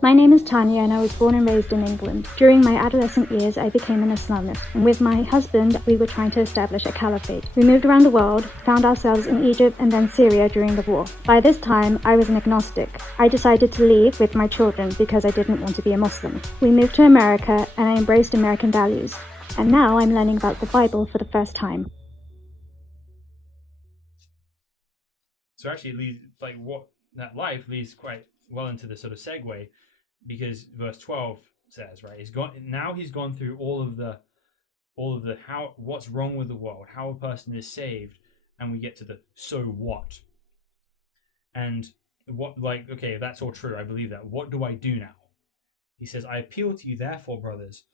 My name is Tania and I was born and raised in England. During my adolescent years, I became an Islamist, and with my husband, we were trying to establish a caliphate. We moved around the world, found ourselves in Egypt and then Syria during the war. By this time, I was an agnostic. I decided to leave with my children because I didn't want to be a Muslim. We moved to America and I embraced American values. And now I'm learning about the Bible for the first time. So actually, it leads, like what that life leads quite well into the sort of segue, because verse 12 says, right, he's gone through all of the how, what's wrong with the world, how a person is saved, and we get to the so what. And what, like, okay, if that's all true, I believe that. What do I do now? He says, I appeal to you, therefore, brothers,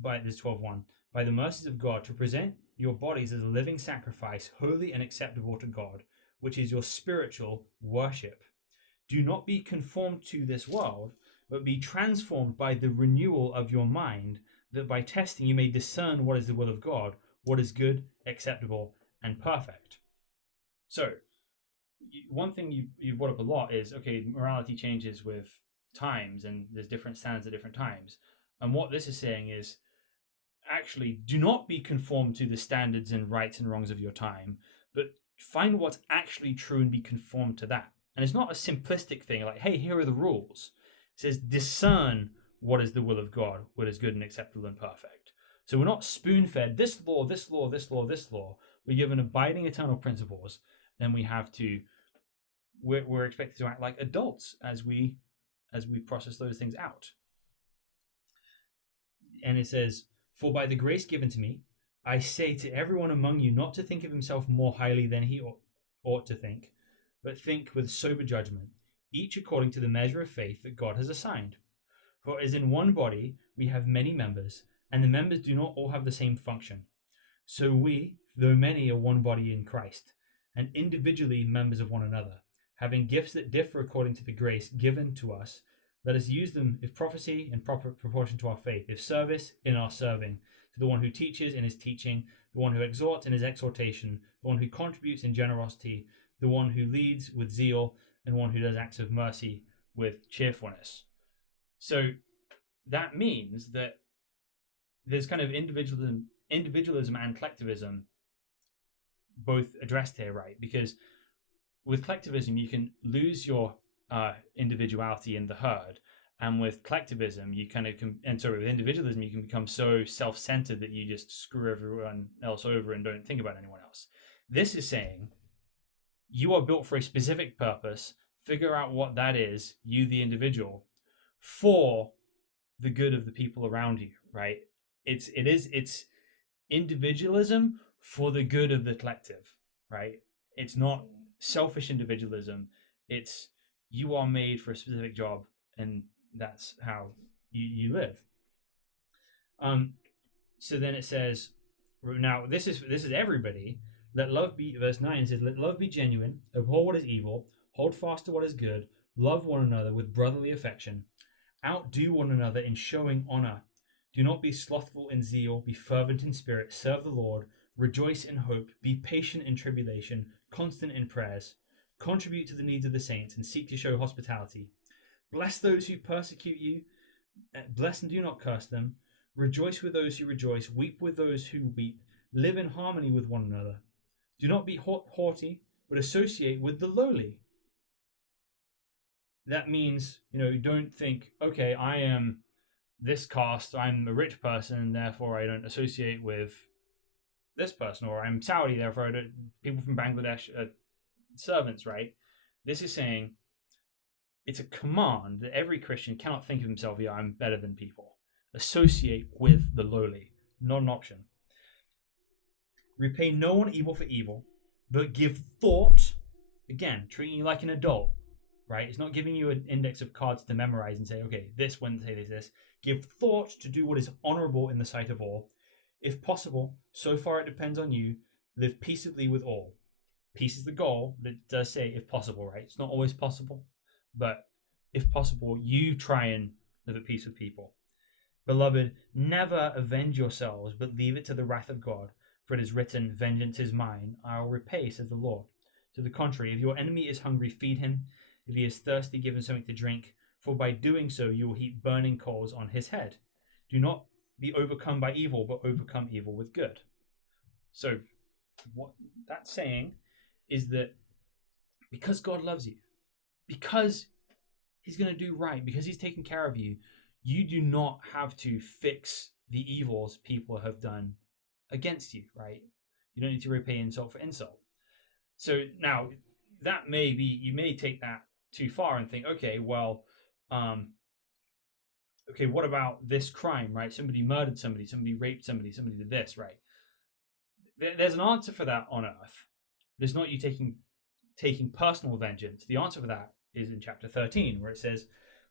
by this 12:1, by the mercies of God, to present your bodies as a living sacrifice, holy and acceptable to God, which is your spiritual worship. Do not be conformed to this world, but be transformed by the renewal of your mind, that by testing you may discern what is the will of God, what is good, acceptable, and perfect. So, one thing you've brought up a lot is, okay, morality changes with times, and there's different standards at different times. And what this is saying is, actually, do not be conformed to the standards and rights and wrongs of your time, but find what's actually true and be conformed to that. And it's not a simplistic thing like, hey, here are the rules. It says, discern what is the will of God, what is good and acceptable and perfect. So we're not spoon-fed this law, this law, this law, this law. We're given abiding eternal principles, and we have to, we're expected to act like adults as we process those things out. And it says, for by the grace given to me, I say to everyone among you not to think of himself more highly than he ought to think, but think with sober judgment, each according to the measure of faith that God has assigned. For as in one body we have many members, and the members do not all have the same function. So we, though many, are one body in Christ, and individually members of one another, having gifts that differ according to the grace given to us. Let us use them, if prophecy, in proper proportion to our faith, if service, in our serving, to the one who teaches in his teaching, the one who exhorts in his exhortation, the one who contributes in generosity, the one who leads with zeal, and one who does acts of mercy with cheerfulness. So that means that there's kind of individualism and collectivism both addressed here, right? Because with collectivism, you can lose your individuality in the herd, and with collectivism, you kind of with individualism, you can become so self-centered that you just screw everyone else over and don't think about anyone else. This is saying you are built for a specific purpose. Figure out what that is, you the individual, for the good of the people around you, right? It's individualism for the good of the collective, right? It's not selfish individualism. It's you are made for a specific job, and that's how you live. So then it says, now this is everybody. Let love be, verse 9 says, let love be genuine, abhor what is evil, hold fast to what is good, love one another with brotherly affection, outdo one another in showing honor. Do not be slothful in zeal, be fervent in spirit, serve the Lord, rejoice in hope, be patient in tribulation, constant in prayers, contribute to the needs of the saints, and seek to show hospitality. Bless those who persecute you, bless and do not curse them, rejoice with those who rejoice, weep with those who weep, live in harmony with one another. Do not be haughty, but associate with the lowly. That means, don't think, okay, I am this caste, I'm a rich person, therefore I don't associate with this person, or I'm Saudi, therefore I don't, people from Bangladesh are servants, right? This is saying it's a command that every Christian cannot think of himself, yeah, I'm better than people. Associate with the lowly, not an option. Repay no one evil for evil, but give thought, again, treating you like an adult, right? It's not giving you an index of cards to memorize and say, okay, this Wednesday is this. Give thought to do what is honorable in the sight of all. If possible, so far it depends on you, live peaceably with all. Peace is the goal, but it does say if possible, right? It's not always possible, but if possible, you try and live at peace with people. Beloved, never avenge yourselves, but leave it to the wrath of God. For it is written, vengeance is mine, I will repay, says the Lord. To the contrary, if your enemy is hungry, feed him. If he is thirsty, give him something to drink. for by doing so you will heap burning coals on his head. Do not be overcome by evil, but overcome evil with good. So what that's saying is that because God loves you, because he's going to do right, because he's taking care of you, you do not have to fix the evils people have done against you, right? You don't need to repay insult for insult. So now that may be, you may take that too far and think, okay, well, okay, what about this crime, right? Somebody murdered somebody, somebody raped somebody, somebody did this, right? There's an answer for that on earth. There's not you taking personal vengeance. The answer for that is in chapter 13, where it says,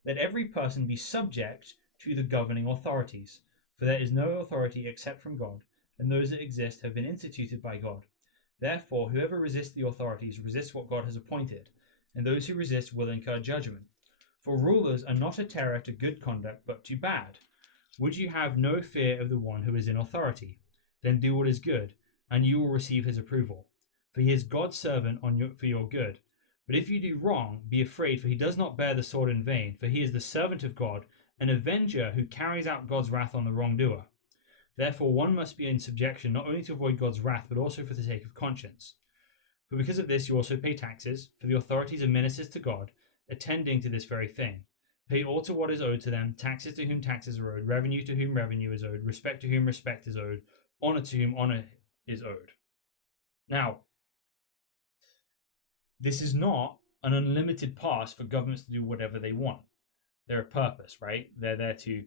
let every person be subject to the governing authorities, for there is no authority except from God, and those that exist have been instituted by God. Therefore, whoever resists the authorities resists what God has appointed, and those who resist will incur judgment. For rulers are not a terror to good conduct, but to bad. Would you have no fear of the one who is in authority? Then do what is good, and you will receive his approval. For he is God's servant for your good. But if you do wrong, be afraid, for he does not bear the sword in vain, for he is the servant of God, an avenger who carries out God's wrath on the wrongdoer. Therefore one must be in subjection, not only to avoid God's wrath, but also for the sake of conscience. For because of this you also pay taxes, for the authorities are ministers to God, attending to this very thing. Pay all to what is owed to them, taxes to whom taxes are owed, revenue to whom revenue is owed, respect to whom respect is owed, honor to whom honor is owed. Now, this is not an unlimited pass for governments to do whatever they want. They're a purpose, right? They're there to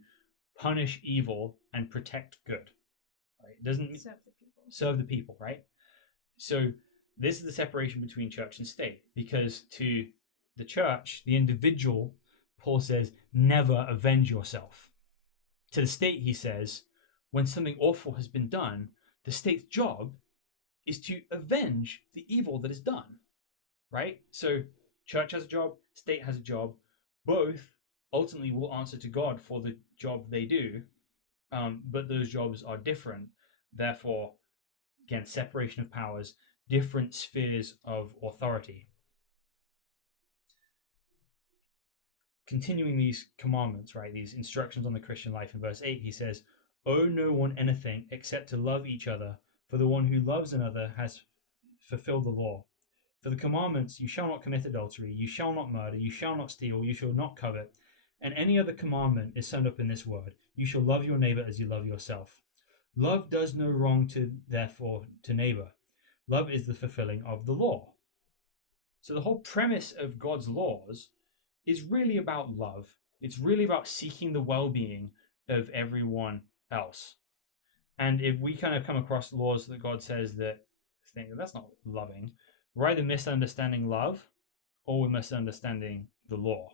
punish evil and protect good. Right? It doesn't serve the people, right? So this is the separation between church and state, because to the church, the individual, Paul says, never avenge yourself. To the state, he says, when something awful has been done, the state's job is to avenge the evil that is done, right? So church has a job, state has a job. Both ultimately will answer to God for the job they do, but those jobs are different. Therefore, again, separation of powers, different spheres of authority. Continuing these commandments, right, these instructions on the Christian life, in verse 8, he says, owe no one anything except to love each other, for the one who loves another has fulfilled the law. For the commandments, you shall not commit adultery, you shall not murder, you shall not steal, you shall not covet, and any other commandment is summed up in this word, you shall love your neighbor as you love yourself. Love does no wrong to neighbor. Love is the fulfilling of the law. So the whole premise of God's laws is really about love. It's really about seeking the well-being of everyone else. And if we kind of come across laws that God says that think that's not loving, we're either misunderstanding love or we're misunderstanding the law.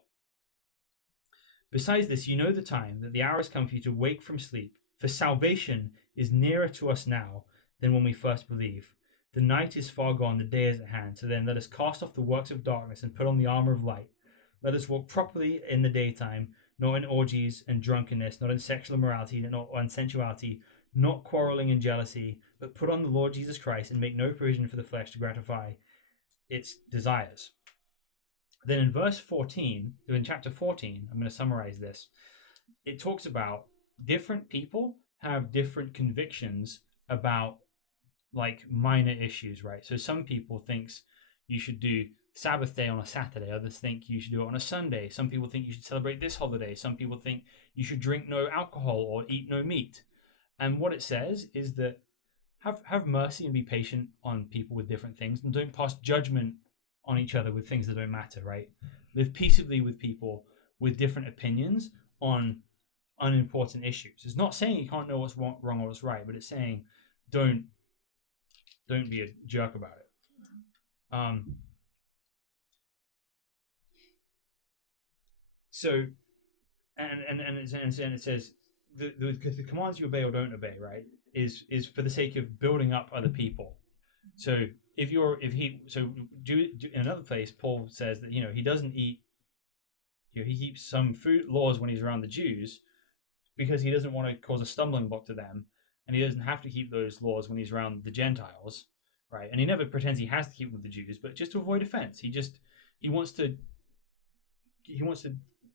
Besides this, you know the time, that the hour has come for you to wake from sleep, for salvation is nearer to us now than when we first believed. The night is far gone, the day is at hand. So then let us cast off the works of darkness and put on the armor of light. Let us walk properly in the daytime, not in orgies and drunkenness, not in sexual immorality, not in sensuality, not quarreling and jealousy, but put on the Lord Jesus Christ and make no provision for the flesh to gratify its desires. Then in verse 14, in chapter 14, I'm going to summarize this. It talks about different people have different convictions about like minor issues, right? So some people thinks you should do Sabbath day on a Saturday. Others think you should do it on a Sunday. Some people think you should celebrate this holiday. Some people think you should drink no alcohol or eat no meat. And what it says is that have mercy and be patient on people with different things, and don't pass judgment on each other with things that don't matter, right? Live peaceably with people with different opinions on unimportant issues. It's not saying you can't know what's wrong or what's right, but it's saying don't be a jerk about it. So, and it says the commands you obey or don't obey, right, is for the sake of building up other people. So in another place, Paul says that he doesn't eat. He keeps some food laws when he's around the Jews because he doesn't want to cause a stumbling block to them, and he doesn't have to keep those laws when he's around the Gentiles, right? And he never pretends he has to keep them with the Jews, but just to avoid offense, he wants to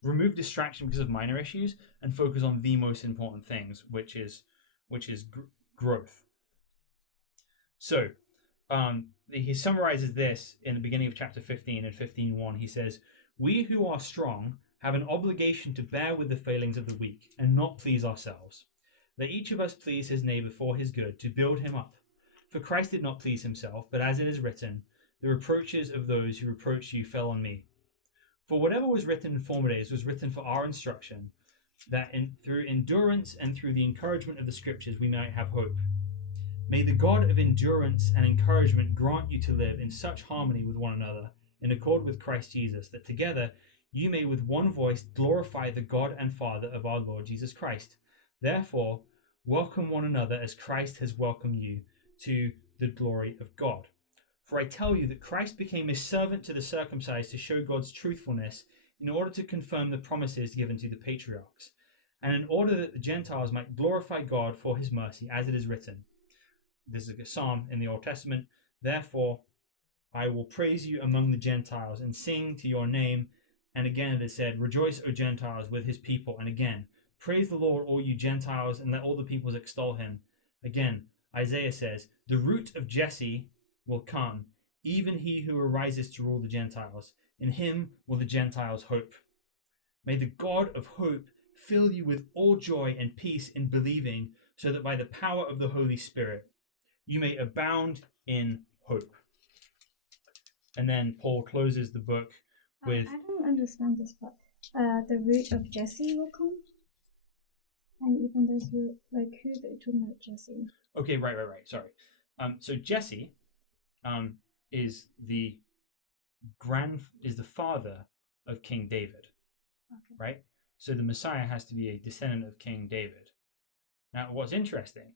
remove distraction because of minor issues and focus on the most important things, which is growth. So he summarizes this in the beginning of chapter 15 and 15:1. He says, "We who are strong have an obligation to bear with the failings of the weak and not please ourselves. Let each of us please his neighbor for his good, to build him up. For Christ did not please himself, but as it is written, the reproaches of those who reproached you fell on me. For whatever was written in former days was written for our instruction, that through endurance and through the encouragement of the scriptures we might have hope. May the God of endurance and encouragement grant you to live in such harmony with one another, in accord with Christ Jesus, that together you may with one voice glorify the God and Father of our Lord Jesus Christ. Therefore, welcome one another as Christ has welcomed you to the glory of God. For I tell you that Christ became a servant to the circumcised to show God's truthfulness, in order to confirm the promises given to the patriarchs, and in order that the Gentiles might glorify God for his mercy, as it is written." This is a psalm in the Old Testament. "Therefore, I will praise you among the Gentiles and sing to your name." And again it is said, "Rejoice, O Gentiles, with his people." And again, "Praise the Lord, all you Gentiles, and let all the peoples extol him." Again, Isaiah says, "The root of Jesse will come, even he who arises to rule the Gentiles. In him will the Gentiles hope." May the God of hope fill you with all joy and peace in believing, so that by the power of the Holy Spirit you may abound in hope. And then Paul closes the book with... I don't understand this part. The root of Jesse will come? And even those who, like, who they talking about Jesse? Okay, right. Sorry. So Jesse is the father of King David, Okay. right? So the Messiah has to be a descendant of King David. Now, what's interesting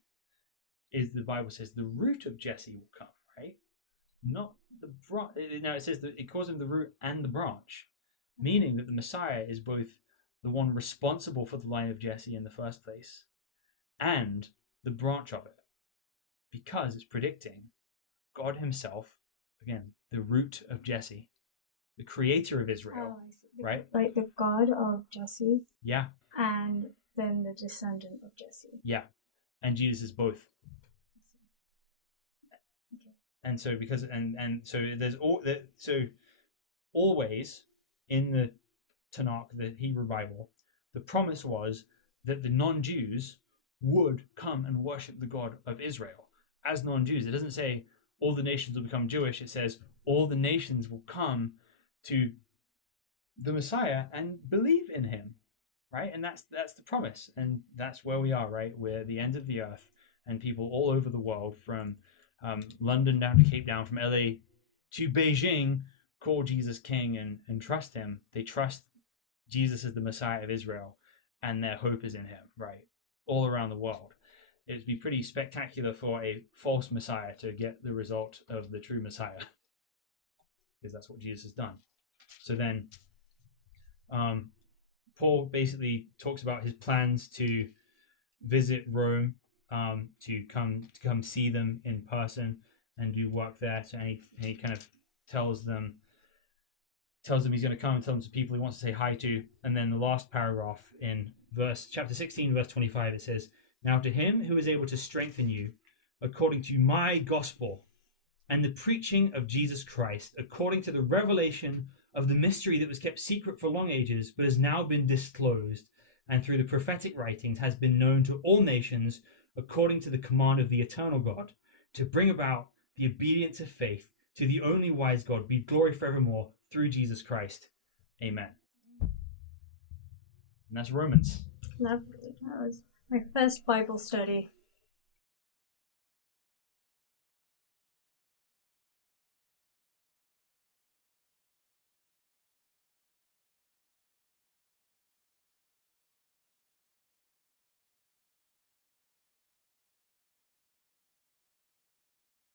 is the Bible says the root of Jesse will come, right? Not the branch. Now it says that it calls him the root and the branch, meaning that the Messiah is both the one responsible for the line of Jesse in the first place and the branch of it, because it's predicting God himself, again, the root of Jesse, the creator of Israel, I see. right? Like the God of Jesse. Yeah. And then the descendant of Jesse. Yeah. And Jesus is both. Okay. And so because so there's always in the Tanakh, the Hebrew Bible, the promise was that the non-Jews would come and worship the God of Israel as non-Jews. It doesn't say all the nations will become Jewish. It says all the nations will come to the Messiah and believe in him, right? And that's the promise, and that's where we are, right? We're at the end of the earth, and people all over the world, from London down to Cape Town, from LA to Beijing, call Jesus King and trust him. They trust Jesus as the Messiah of Israel, and their hope is in him, right? All around the world. It would be pretty spectacular for a false Messiah to get the result of the true Messiah, because that's what Jesus has done. So then Paul basically talks about his plans to visit Rome, to come see them in person and do work there. So he kind of tells them he's going to come and tell them some people he wants to say hi to. And then the last paragraph in chapter 16, verse 25, it says, "Now to him who is able to strengthen you according to my gospel and the preaching of Jesus Christ, according to the revelation of the mystery that was kept secret for long ages, but has now been disclosed, and through the prophetic writings has been known to all nations, according to the command of the eternal God, to bring about the obedience of faith to the only wise God, be glory forevermore, through Jesus Christ. Amen." And that's Romans. Lovely. That was my first Bible study.